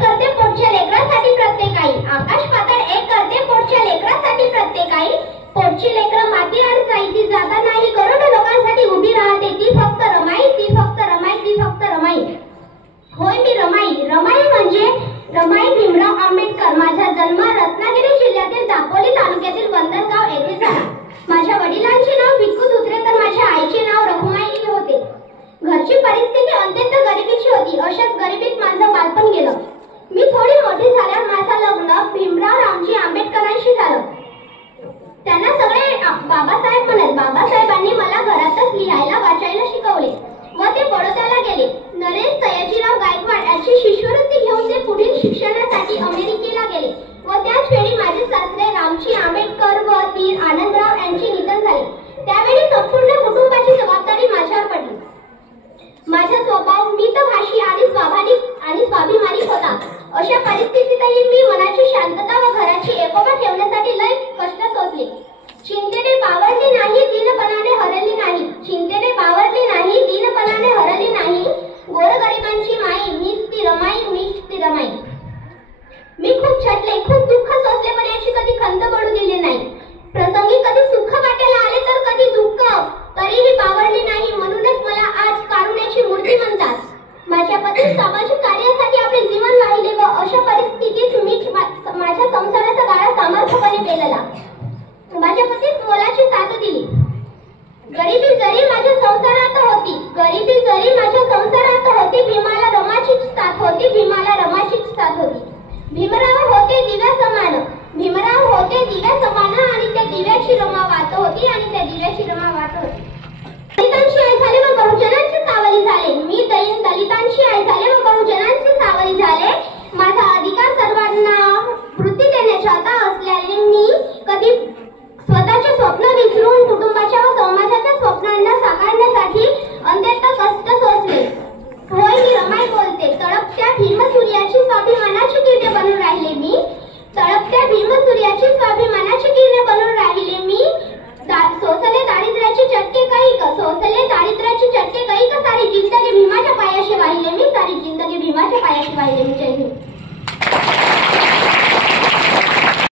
एक करते पोटच्या लेकरासाठी प्रत्येकाई, आकाश पाताळ एक करते पोटच्या लेकरासाठी प्रत्येकाई, पोटची लेकरं माती अडचाई, ती जाता नाही करोडो लोकांसाठी उभी राहते, ती फक्त रमाई, ती फक्त रमाई, ती फक्त रमाई. होय मी रमाई. रमाई म्हणजे रमाई भीमराव आंबेडकर. माझा जन्म रत्नागिरी जिल्ह्यातील दापोली तालुक्यातील बंदरगाव येथे झाला. माझ्या वडिलांचे नाव भिक्खू धुत्रे तर माझ्या आईचे नाव रखुमाई होते. घरची परिस्थिती अत्यंत गरिबीची होती. अशाच गरिबीत माझं बालपण गेलं. मी थोडी मोठी झाल्यावर माझं लग्न भीमराव रामजी आंबेडकरांशी झालं. त्यांना सगळे बाबासाहेब म्हणत. बाबासाहेबांनी मला घरातच लिहायला वाचायला शिकवले व ते बडोद्याला गेले. नरेश सयाजीराव गायकवाड यांची शिष्यवृत्ती घेऊन ते पुढील शिक्षणासाठी अमेरिकेला गेले व त्याच वेळी माझे सासरे रामजी आंबेडकर व वीर आनंदराव यांचे निधन झाले. त्यावेळी संपूर्ण कुटुंबाची जबाबदारी माझ्यावर पडली. माझा स्वभाव मितभाषी आणि स्वाभिमानी होता. अशा परिस्थितीतही मी मनाची शांतता व घराची एकोपा ठेवण्यासाठी लय कष्ट सोसले. चिंतेने बावरले नाही, दीनपणाने हरली नाही. चिंतेने बावरले नाही, दीनपणाने हरली नाही. गोरगरिबांची माई, मीच ती रमाई, मीच ती रमाई. मी खूप छटले, खूप दुःख सोसले, पण याची कधी खंत पडू दिली नाही. प्रसंगी कधी सुख वाटायला आले तर कधी दुःख, तरीही बावरली नाही. म्हणूनच मला आज कारुण्याची मूर्ती म्हणतात. माझ्या पती सामाजिक कार्यासाठी आपले जीवन वाहिले व अशा परिस्थितीत मी माझ्या संसाराचा गाळा सामर्थ्यपणे पेलला. माझ्या पतीस मोलाची साथ दिली. गरिबी जरी माझ्या संसारात होती, गरिबी जरी माझ्या संसारात होती,